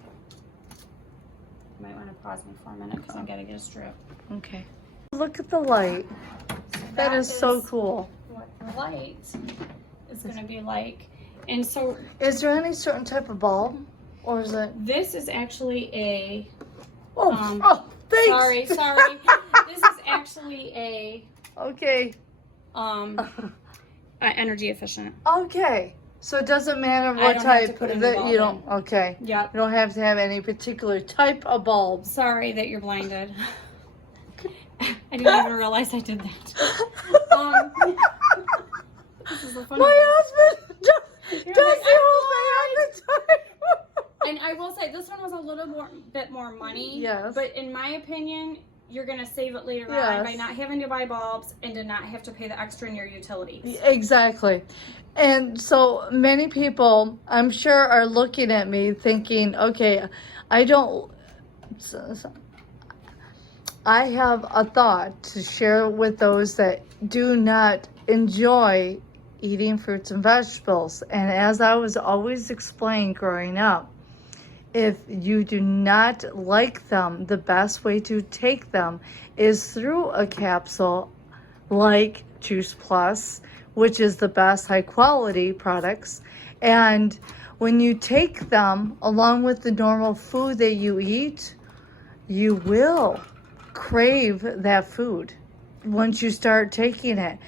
you might want to pause me for a minute because I got to get a strip. Okay. Look at the light. That is so cool. What the light is going to be like. And so Is there any certain type of bulb, or is it? this is actually a, Oh, thanks. sorry. This is actually a Okay. energy efficient. Okay. So it doesn't matter I what don't have to type put any that bulb you don't. Okay. Yep. You don't have to have any particular type of bulb. Sorry that you're blinded. I didn't even realize I did that. This is the funny My thing. husband does You're the like, whole thing all the time. And I will say, this one was a little bit more money. Yes. But in my opinion, you're going to save it later on by Yes. not having to buy bulbs and to not have to pay the extra in your utilities. Exactly. And so many people, I'm sure, are looking at me thinking, okay, I have a thought to share with those that do not enjoy eating fruits and vegetables. And as I was always explained growing up, if you do not like them, the best way to take them is through a capsule like Juice Plus, which is the best high quality products. And when you take them along with the normal food that you eat, you will crave that food once you start taking it.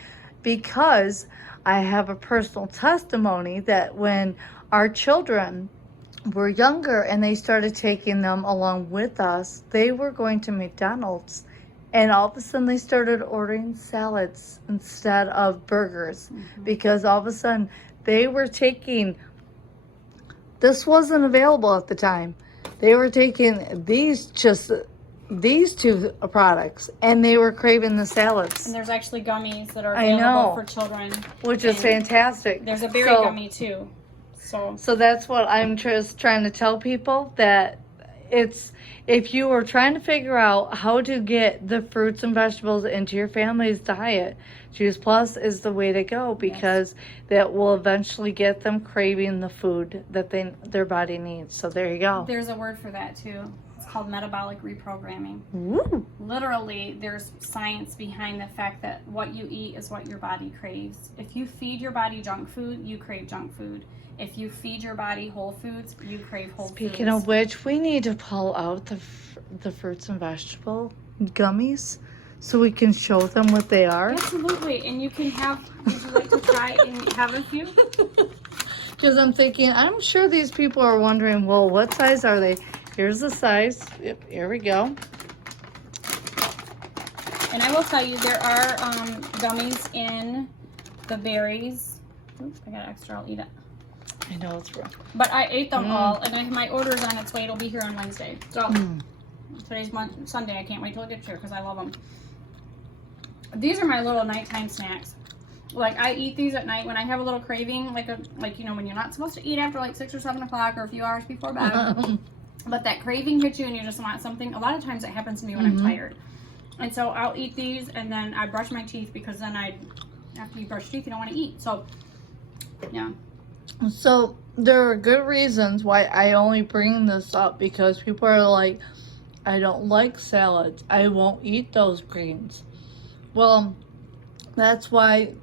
Because I have a personal testimony that when our children were younger and they started taking them along with us, they were going to McDonald's and all of a sudden they started ordering salads instead of burgers because all of a sudden they were taking, this wasn't available at the time, they were taking these two products and they were craving the salads. And there's actually gummies that are I available know. for children. Which is fantastic. There's a berry gummy too. So that's what I'm just trying to tell people, that it's, if you are trying to figure out how to get the fruits and vegetables into your family's diet, Juice Plus is the way to go, because that will eventually get them craving the food that their body needs. So there you go. there's a word for that too. It's called metabolic reprogramming. Woo. Literally, there's science behind the fact that what you eat is what your body craves. If you feed your body junk food, you crave junk food. If you feed your body whole foods, you crave whole Speaking foods. of which, we need to pull out the fruits and vegetable gummies so we can show them what they are. Absolutely, and you can have, would you like to try and have a few? Because I'm thinking, I'm sure these people are wondering, well, what size are they? Here's the size. Yep, here we go. And I will tell you, there are gummies in the berries. Oops, I got extra, I'll eat it. I know it's rough. But I ate them all, and my order's on its way. It'll be here on Wednesday. So today's Sunday. I can't wait till it gets here because I love them. These are my little nighttime snacks. Like, I eat these at night when I have a little craving, like you know, when you're not supposed to eat after like 6 or 7 o'clock or a few hours before bed. But that craving hits you and you just want something. A lot of times it happens to me when I'm tired. And so I'll eat these and then I brush my teeth, because then after you brush teeth, you don't want to eat. So, yeah. So there are good reasons why I only bring this up, because people are like, I don't like salads. I won't eat those greens. Well, that's why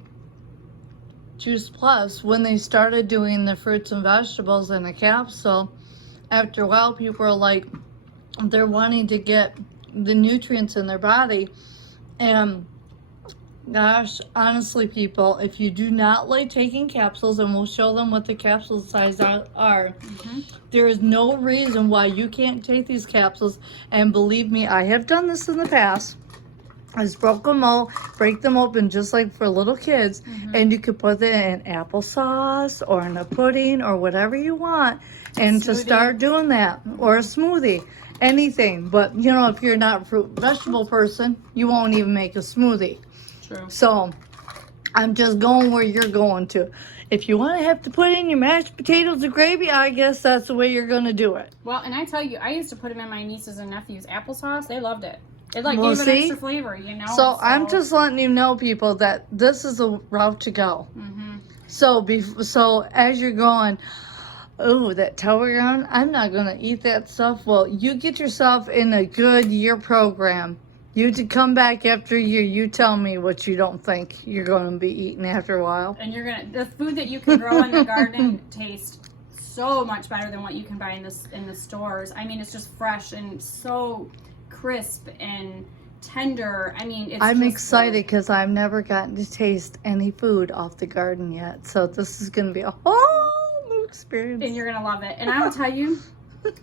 Juice Plus, when they started doing the fruits and vegetables in a capsule, after a while people are like, they're wanting to get the nutrients in their body. And gosh, honestly, people, if you do not like taking capsules, and we'll show them what the capsule size are, there is no reason why you can't take these capsules. And believe me, I have done this in the past. I just break them open just like for little kids, and you could put it in applesauce or in a pudding or whatever you want, and to start doing that, or a smoothie, anything. But you know, if you're not a fruit vegetable person, you won't even make a smoothie. True. So I'm just going where you're going to. If you want to have to put in your mashed potatoes and gravy, I guess that's the way you're going to do it. Well, and I tell you, I used to put them in my nieces and nephews' applesauce. They loved it. It like Well, gave it extra flavor, you know. So I'm just letting you know, people, that this is the route to go. So as you're going, oh, that Telegram, I'm not going to eat that stuff. Well, you get yourself in a good year program. You to come back after a year, you tell me what you don't think you're going to be eating after a while. And you're going to, the food that you can grow in the garden tastes so much better than what you can buy in the stores. I mean, it's just fresh and so crisp and tender. I mean, I'm excited because I've never gotten to taste any food off the garden yet. So this is going to be a whole new experience. And you're going to love it. And I will tell you,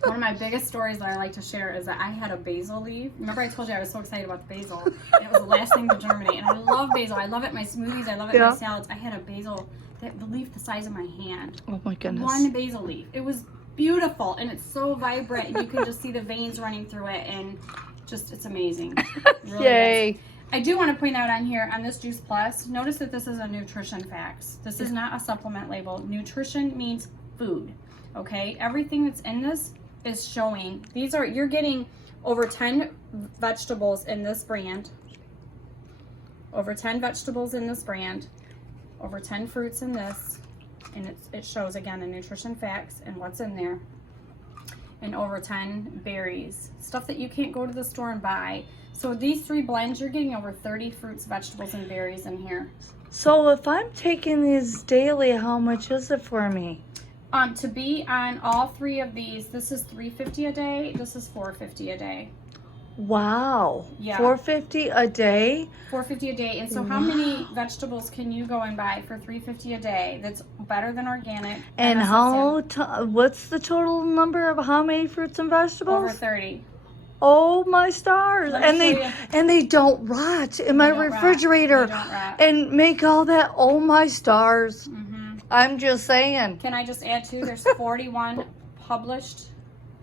one of my biggest stories that I like to share is that I had a basil leaf. Remember I told you I was so excited about the basil. And it was the last thing to germinate. And I love basil. I love it in my smoothies. I love it in my salads. I had a basil, the leaf the size of my hand. Oh my goodness. One basil leaf. It was beautiful. And it's so vibrant. And you can just see the veins running through it. And just, it's amazing. It really Yay. is. I do want to point out on here, on this Juice Plus, notice that this is a nutrition facts. This is not a supplement label. Nutrition means food. Okay? Everything that's in this is showing. You're getting over 10 vegetables in this brand. Over 10 vegetables in this brand. Over 10 fruits in this. And it shows, again, the nutrition facts and what's in there. And over 10 berries. Stuff that you can't go to the store and buy. So these 3 blends, you're getting over 30 fruits, vegetables, and berries in here. So if I'm taking these daily, how much is it for me? To be on all 3 of these, this is $3.50 a day. This is $4.50 a day. Wow. Yeah. $4.50 a day? $4.50 a day. And so how many vegetables can you go and buy for $3.50 a day that's better than organic? And what's the total number of how many fruits and vegetables? Over 30. Oh my stars. Let me show you. And they don't rot in my refrigerator. They don't rot. And make all that. Oh my stars. Mm-hmm. I'm just saying. Can I just add too, there's 41 published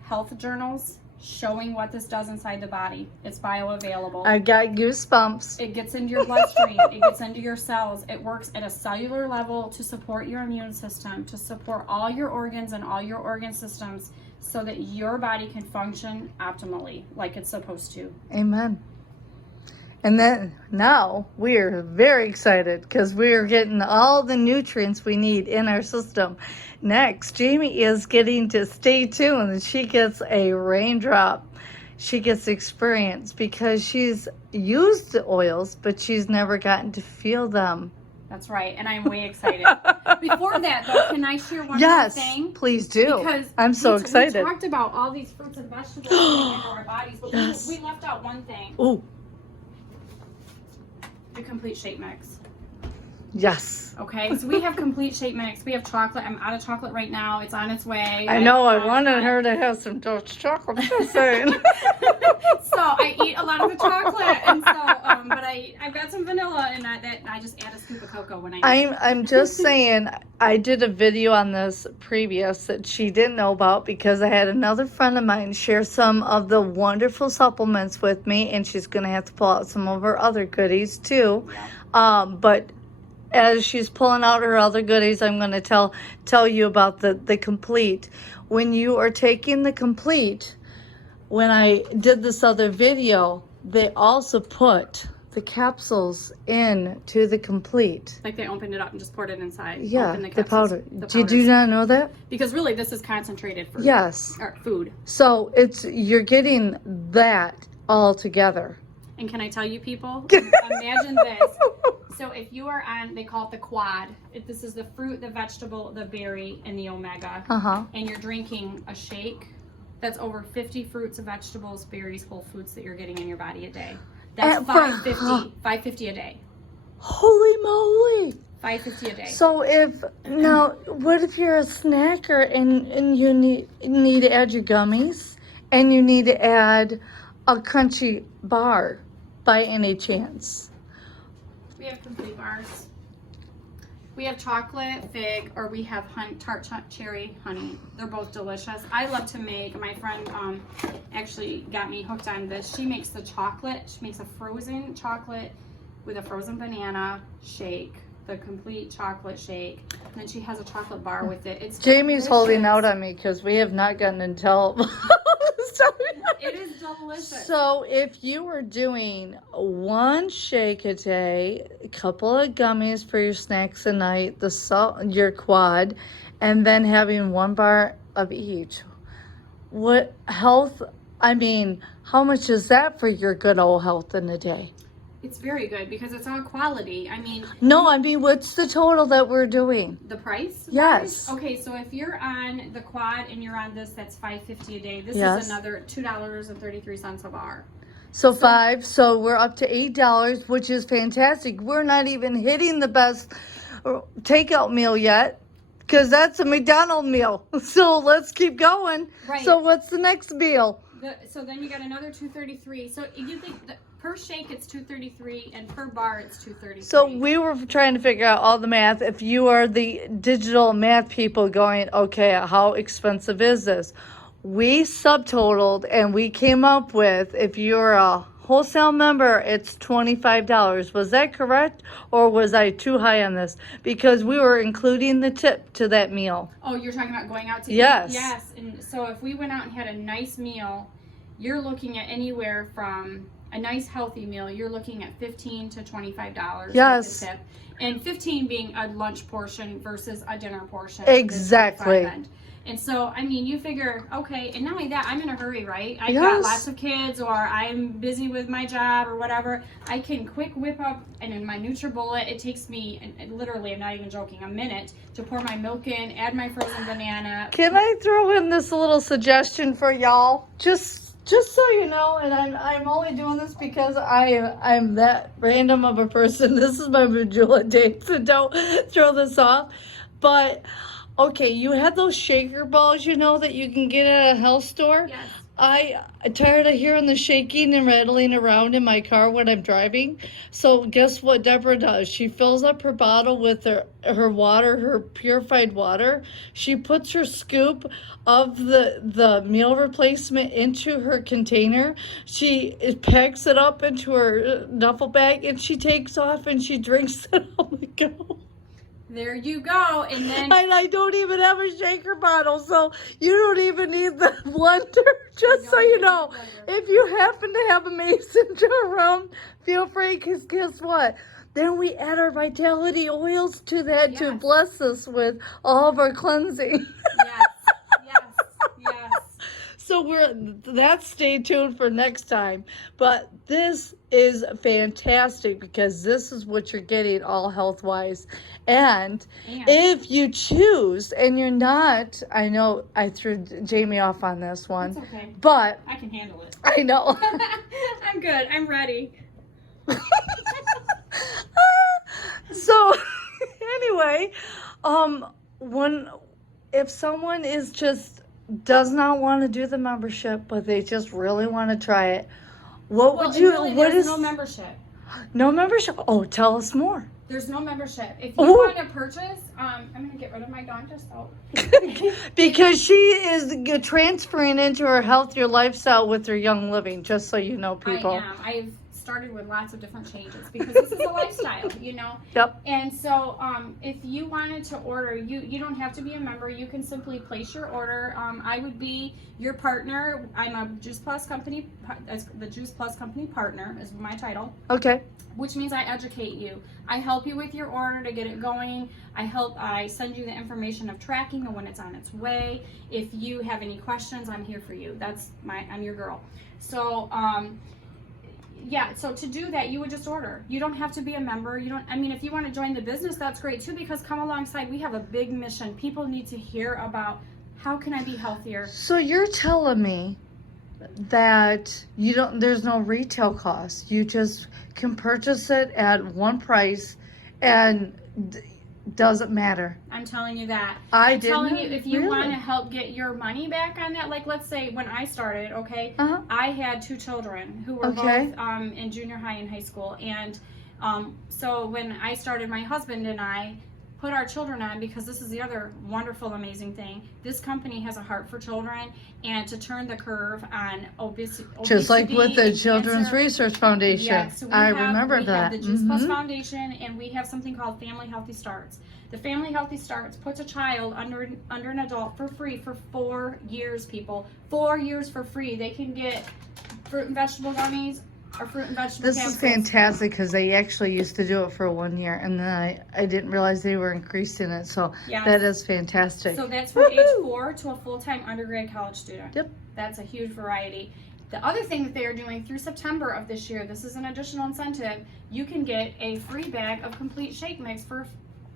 health journals showing what this does inside the body. It's bioavailable. I got goosebumps. It gets into your bloodstream. It gets into your cells. It works at a cellular level to support your immune system, to support all your organs and all your organ systems so that your body can function optimally like it's supposed to. Amen. And then now we are very excited because we are getting all the nutrients we need in our system. Next, Jamie is getting to stay tuned. She gets a Raindrop. She gets experience because she's used the oils, but she's never gotten to feel them. That's right, and I'm way excited. Before that, though, can I share one more thing? Yes, please do. Because I'm so excited. We talked about all these fruits and vegetables getting into our bodies, but we left out one thing. Oh. The complete shape mix. Yes. Okay, so we have complete shape mix. We have chocolate. I'm out of chocolate right now. It's on its way. I know. I wanted her to have some Dutch chocolate. Just saying. So I eat a lot of the chocolate, and so but I've got some vanilla, and I just add a scoop of cocoa when I'm just saying. I did a video on this previous that she didn't know about because I had another friend of mine share some of the wonderful supplements with me, and she's gonna have to pull out some of her other goodies too. Yeah. But as she's pulling out her other goodies, I'm going to tell you about the complete. When you are taking the complete, when I did this other video, they also put the capsules into the complete. Like they opened it up and just poured it inside. Yeah, Opened the capsules, powder. the Did you powders. not know that? Because really, this is concentrated fruit. Yes. Or food. So you're getting that all together. And can I tell you, people? Imagine this. So if you are on, they call it the quad. If this is the fruit, the vegetable, the berry, and the omega, and you're drinking a shake, that's over 50 fruits, vegetables, berries, whole foods that you're getting in your body a day. That's $5.50 a day. Holy moly! $5.50 a day. So what if you're a snacker and you need to add your gummies and you need to add a crunchy bar by any chance? We have complete bars. We have chocolate, fig, or we have tart cherry honey. They're both delicious. I love to make, my friend actually got me hooked on this. She makes the chocolate. She makes a frozen chocolate with a frozen banana shake, the complete chocolate shake. And then she has a chocolate bar with it. It's Jamie's delicious. holding out on me because we have not gotten until... It is delicious. So if you were doing one shake a day, a couple of gummies for your snacks a night, your quad, and then having one bar of each, how much is that for your good old health in a day? It's very good because it's all quality. What's the total that we're doing? The price? Yes. Okay, so if you're on the quad and you're on this, that's $5.50 a day. This is another $2.33 a bar. So we're up to $8, which is fantastic. We're not even hitting the best takeout meal yet, because that's a McDonald's meal. So let's keep going. Right. So what's the next meal? So then you got another $2.33. So you think per shake it's $2.33 and per bar it's $2.33. So we were trying to figure out all the math. If you are the digital math people going, okay, how expensive is this? We subtotaled and we came up with, if you're a wholesale member, it's $25. Was that correct? Or was I too high on this? Because we were including the tip to that meal. Oh, you're talking about going out to Yes. eat? Yes. And so if we went out and had a nice meal, you're looking at anywhere from a nice healthy meal, you're looking at $15 to $25 Yes. with the tip. And 15 being a lunch portion versus a dinner portion. Exactly. And so, you figure, okay, and not only that, I'm in a hurry, right? I've Yes. got lots of kids, or I'm busy with my job or whatever. I can quick whip up, and in my NutriBullet, it takes me, and literally, I'm not even joking, a minute to pour my milk in, add my frozen banana. Can I throw in this little suggestion for y'all? Just so you know, and I'm only doing this because I'm that random of a person. This is my Majula date, so don't throw this off. But okay, you had those shaker balls, that you can get at a health store. Yes. I'm tired of hearing the shaking and rattling around in my car when I'm driving. So guess what Deborah does? She fills up her bottle with her water, her purified water. She puts her scoop of the meal replacement into her container. She packs it up into her duffel bag, and she takes off and she drinks it on the go. There you go. And then And I don't even have a shaker bottle, so you don't even need the blender. Just so you know, if you happen to have a mason jar around, feel free, because guess what? Then we add our vitality oils to that to bless us with all of our cleansing. Yes. So that's stay tuned for next time. But this is fantastic because this is what you're getting all health-wise. And if you choose, and you're not, I know I threw Jamie off on this one. It's okay. But I can handle it. I know. I'm good. I'm ready. So anyway, if someone does not want to do the membership, but they just really want to try it, there's no membership. No membership? Oh, tell us more. There's no membership. If you want to purchase, I'm going to get rid of my Dentist out. Because she is transferring into her healthier lifestyle with her Young Living, just so you know, people. I am. started with lots of different changes because this is a lifestyle, you know. Yep. And so if you wanted to order, you don't have to be a member. You can simply place your order. I would be your partner. I'm a Juice Plus company, the Juice Plus company partner is my title. Okay. Which means I educate you. I help you with your order to get it going. I send you the information of tracking and when it's on its way. If you have any questions, I'm here for you. I'm your girl. So, yeah, so to do that, you would just order. You don't have to be a member. If you want to join the business, that's great too, because come alongside, we have a big mission. People need to hear about how can I be healthier. So you're telling me that there's no retail cost. You just can purchase it at one price and doesn't matter. I'm telling you that. I'm telling you, if you want to help get your money back on that, like let's say when I started, okay, I had 2 children who were both in junior high and high school, and so when I started, my husband and I put our children on, because this is the other wonderful, amazing thing. This company has a heart for children, and to turn the curve on obesity. Just like with the Children's Research Foundation. Yes, I remember that. We have the Juice Plus Foundation, and we have something called Family Healthy Starts. The Family Healthy Starts puts a child under an adult for free for 4 years, people. 4 years for free. They can get fruit and vegetable gummies, or fruit and vegetable This capsules. is fantastic, because they actually used to do it for 1 year, and then I didn't realize they were increasing it, so that is fantastic. So that's from age 4 to a full-time undergrad college student. Yep. That's a huge variety. The other thing that they are doing through September of this year, this is an additional incentive, you can get a free bag of complete shake mix for,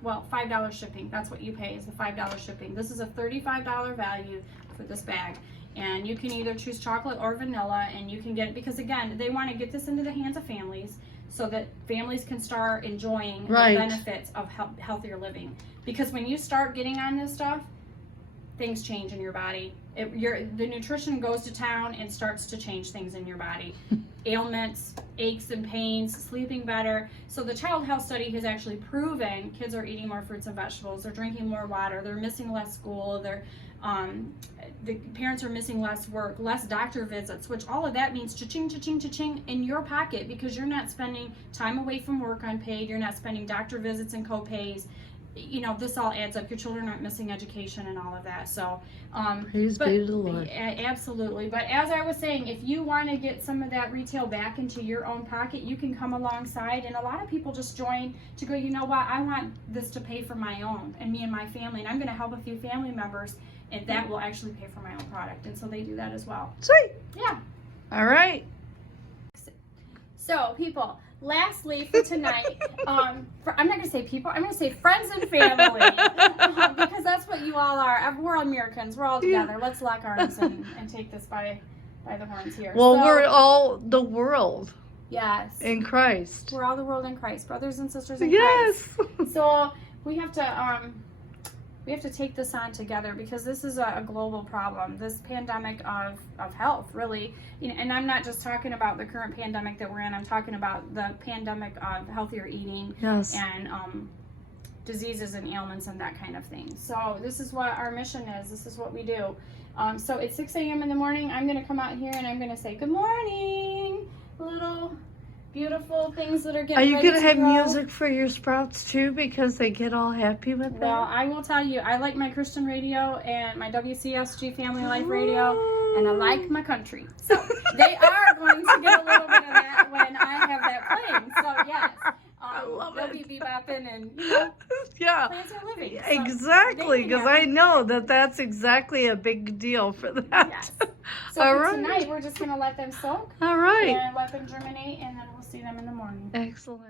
well, $5 shipping. That's what you pay, is the $5 shipping. This is a $35 value for this bag. And you can either choose chocolate or vanilla, and you can get it because, again, they want to get this into the hands of families so that families can start enjoying the benefits of healthier living. Because when you start getting on this stuff, things change in your body. The nutrition goes to town and starts to change things in your body. Ailments, aches and pains, sleeping better. So the Child Health Study has actually proven kids are eating more fruits and vegetables, they're drinking more water, they're missing less school, the parents are missing less work, less doctor visits, which all of that means cha-ching, cha-ching, cha-ching in your pocket, because you're not spending time away from work unpaid, you're not spending doctor visits and co-pays. You know, this all adds up. Your children aren't missing education and all of that. So, praise be to the Lord. Absolutely. But as I was saying, if you want to get some of that retail back into your own pocket, you can come alongside. And a lot of people just join to go, you know what, I want this to pay for my own and me and my family, and I'm going to help a few family members, and that will actually pay for my own product. And so they do that as well. Sweet. Yeah. All right. So, people, lastly for tonight, I'm not going to say people, I'm going to say friends and family, because that's what you all are. We're all Americans. We're all together. Let's lock arms and take this by the horns here. Well, we're all the world. Yes. In Christ. We're all the world in Christ, brothers and sisters in Yes. Christ. So we have to take this on together, because this is a global problem, this pandemic of health, really. And I'm not just talking about the current pandemic that we're in, I'm talking about the pandemic of healthier eating and diseases and ailments and that kind of thing. So this is what our mission is. This is what we do. So at 6 a.m. in the morning, I'm going to come out here and I'm going to say, good morning, little beautiful things that are getting ready to grow. Are you going to have music for your sprouts too, because they get all happy with that? Well, I will tell you, I like my Christian radio and my WCSG Family Life radio, and I like my country. So they are going to get a little bit of that when I have that playing. So yes, they'll be bebopping and, plants are living. So exactly, because I know that's exactly a big deal for that. Yes. So tonight, we're just going to let them soak. All right. And let them germinate, and then we'll see them in the morning. Excellent.